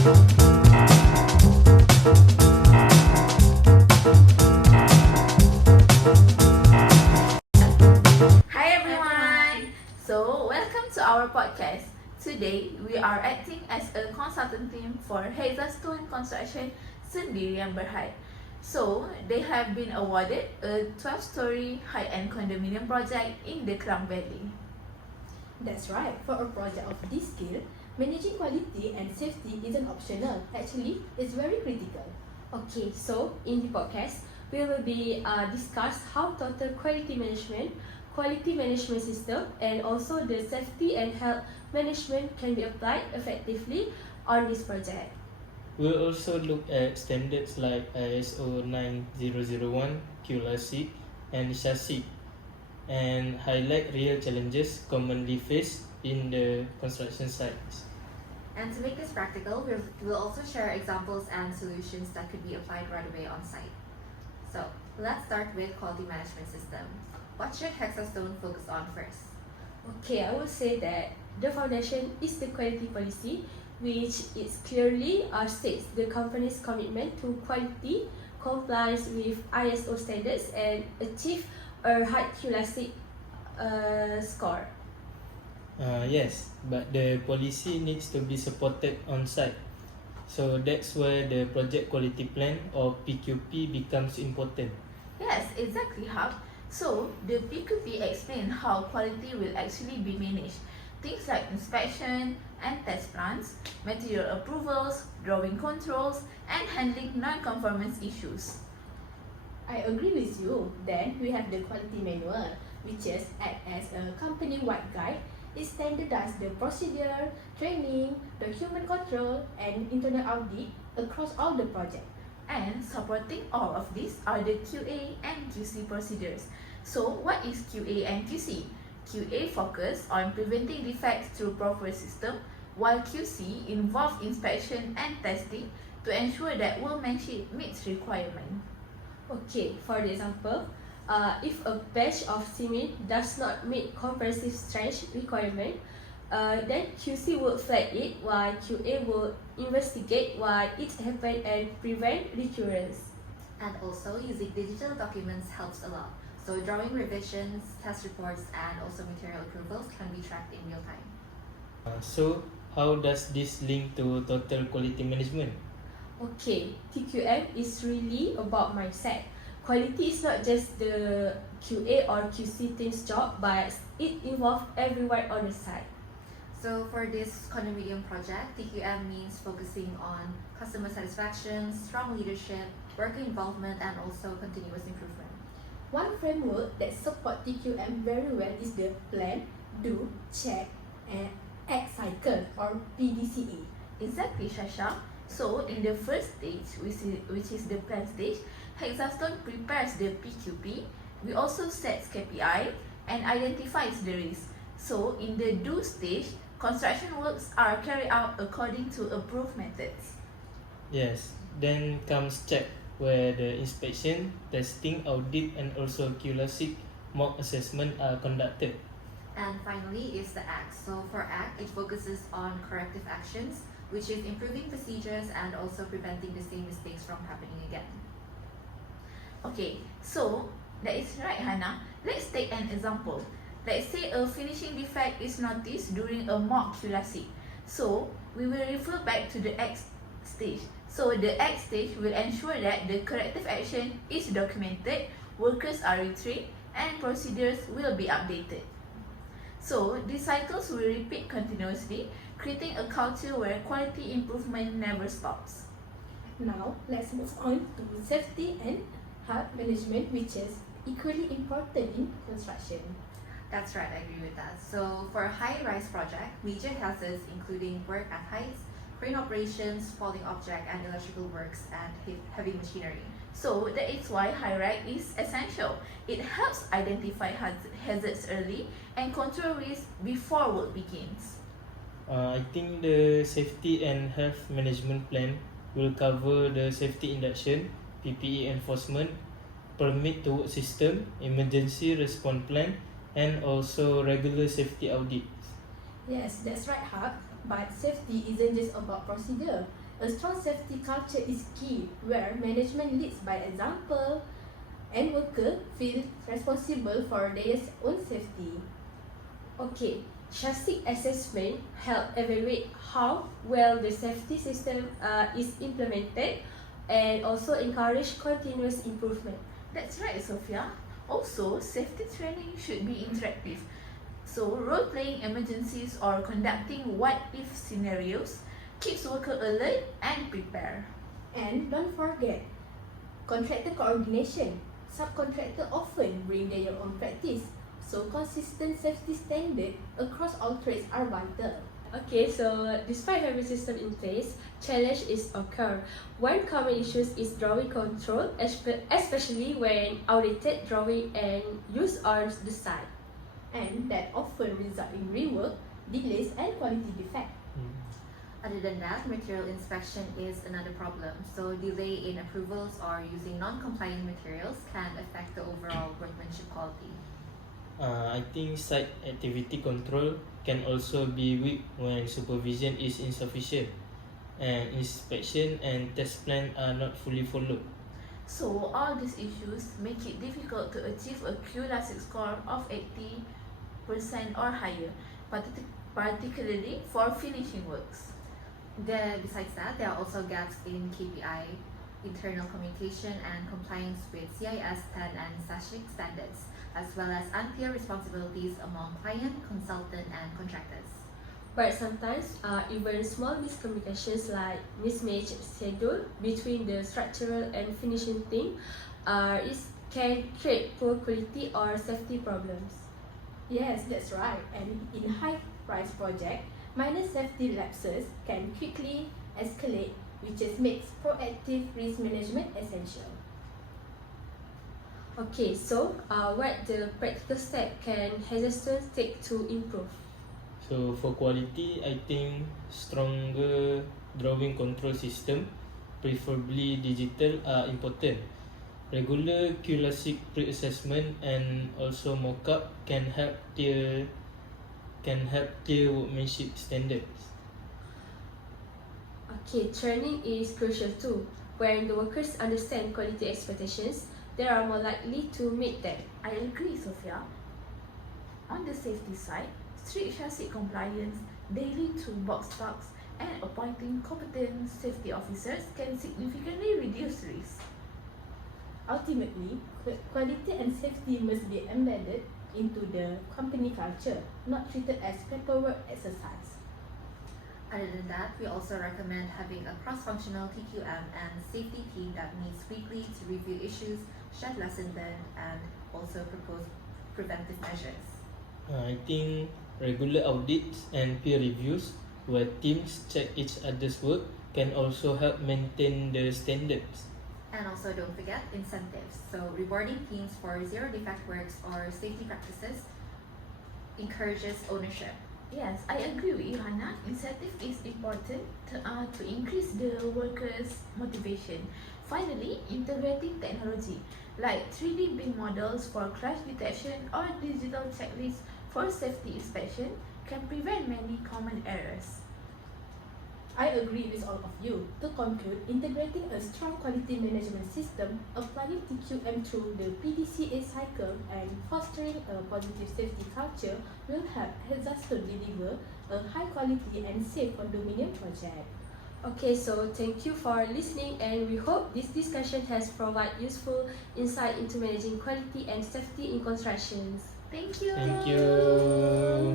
Hi everyone! So, welcome to our podcast. Today, we are acting as a consultant team for Stone Construction Sendirian Berhad. So, they have been awarded a 12-story high-end condominium project in the Klang Valley. That's right. For a project of this scale, managing quality and safety isn't optional. Actually, it's very critical. Okay, so in the podcast, we will be discuss how total quality management system, and also the safety and health management can be applied effectively on this project. We'll also look at standards like ISO 9001, QLASIC, and SHASIC, and highlight real challenges commonly faced in the construction sites. And to make this practical, we'll also share examples and solutions that could be applied right away on site. So, let's start with quality management system. What should Hexastone focus on first? Okay, I would say that the foundation is the quality policy, which is clearly states the company's commitment to quality, complies with ISO standards, and achieve a high QLASIC score. Yes, but the policy needs to be supported on site. So that's where the project quality plan or PQP becomes important. Yes, exactly, Hub. So, the PQP explain how quality will actually be managed. Things like inspection and test plans, material approvals, drawing controls, and handling non-conformance issues. I agree with you. Then we have the quality manual, which is act as a company-wide guide. It standardizes the procedure, training, document control, and internal audit across all the projects. And supporting all of these are the QA and QC procedures. So, what is QA and QC? QA focus on preventing defects through proper system, while QC involves inspection and testing to ensure that workmanship meets requirement. Okay, for the example, if a batch of cement does not meet compressive strength requirement, then QC will flag it, while QA will investigate why it happened and prevent recurrence. And also, using digital documents helps a lot. So, drawing revisions, test reports, and also material approvals can be tracked in real time. So how does this link to total quality management? Okay, TQM is really about mindset. Quality is not just the QA or QC team's job, but it involves everyone on the site. So, for this condominium project, TQM means focusing on customer satisfaction, strong leadership, worker involvement, and also continuous improvement. One framework that supports TQM very well is the plan, do, check, and act cycle or PDCE. Exactly, Shasha. So, in the first stage, which is the plan stage, Hexastone prepares the PQP. We also sets KPI and identifies the risk. So, in the do stage, construction works are carried out according to approved methods. Yes, then comes check, where the inspection, testing, audit, and also QLASIC mock assessment are conducted. And finally is the ACT. So, for ACT, it focuses on corrective actions, which is improving procedures and also preventing the same mistakes from happening again. Okay, so that is right, Hannah. Let's take an example. Let's say a finishing defect is noticed during a mock QLASIC. So, we will refer back to the X stage. So, the X stage will ensure that the corrective action is documented, workers are retrained, and procedures will be updated. So, these cycles will repeat continuously, creating a culture where quality improvement never stops. Now, let's move on to safety and health management, which is equally important in construction. That's right, I agree with that. So, for a high-rise project, major hazards including work at heights, crane operations, falling object, and electrical works and heavy machinery. So that is why HIRAC is essential. It helps identify hazards early and control risk before work begins. I think the safety and health management plan will cover the safety induction, PPE enforcement, permit to work system, emergency response plan, and also regular safety audits. Yes, that's right, Hub. But safety isn't just about procedure. A strong safety culture is key, where management leads by example and workers feel responsible for their own safety. Okay, chassis assessment help evaluate how well the safety system is implemented and also encourage continuous improvement. That's right, Sophia. Also, safety training should be interactive. So, role-playing emergencies or conducting what-if scenarios keeps worker alert and prepared. And don't forget, contractor coordination. Subcontractors often bring their own practice, so consistent safety standards across all trades are vital. Okay, so despite having system in place, challenges occur. One common issue is drawing control, especially when outdated drawing and use on the site. And that often result in rework, delays, and quality defect. Other than that, material inspection is another problem. So delay in approvals or using non-compliant materials can affect the overall workmanship quality. I think site activity control can also be weak when supervision is insufficient and inspection and test plan are not fully followed. So, all these issues make it difficult to achieve a QLASIC score of 80% or higher, particularly for finishing works. Besides that, there are also gaps in KPI, internal communication, and compliance with CIS 10 and SASHIC standards, as well as unclear responsibilities among client, consultant, and contractors. But sometimes, even small miscommunications like mismatched schedule between the structural and finishing team can create poor quality or safety problems. Yes, that's right. And in high-price projects, minor safety lapses can quickly escalate, which makes proactive risk management essential. Okay, so what the practical step can hazardous take to improve? So for quality, I think stronger drawing control system, preferably digital, are important. Regular QLASIC pre-assessment and also mock-up can help clear workmanship standards. Okay, training is crucial too. When the workers understand quality expectations, they are more likely to meet them. I agree, Sophia. On the safety side, strict chassis compliance, daily toolbox stocks, and appointing competent safety officers can significantly reduce risk. Ultimately, quality and safety must be embedded into the company culture, not treated as paperwork exercise. Other than that, we also recommend having a cross-functional TQM and safety team that meets weekly to review issues, share lessons learned, and also propose preventive measures. I think regular audits and peer reviews where teams check each other's work can also help maintain the standards. And also don't forget incentives. So rewarding teams for zero defect works or safety practices encourages ownership. Yes, I agree with you, Hannah. Incentive is important to increase the workers' motivation. Finally, integrating technology like 3D BIM models for crash detection or digital checklists for safety inspection can prevent many common errors. I agree with all of you. To conclude, integrating a strong quality management system, applying TQM through the PDCA cycle, and fostering a positive safety culture will help us to deliver a high quality and safe condominium project. Okay, so thank you for listening, and we hope this discussion has provided useful insight into managing quality and safety in constructions. Thank you. Thank you.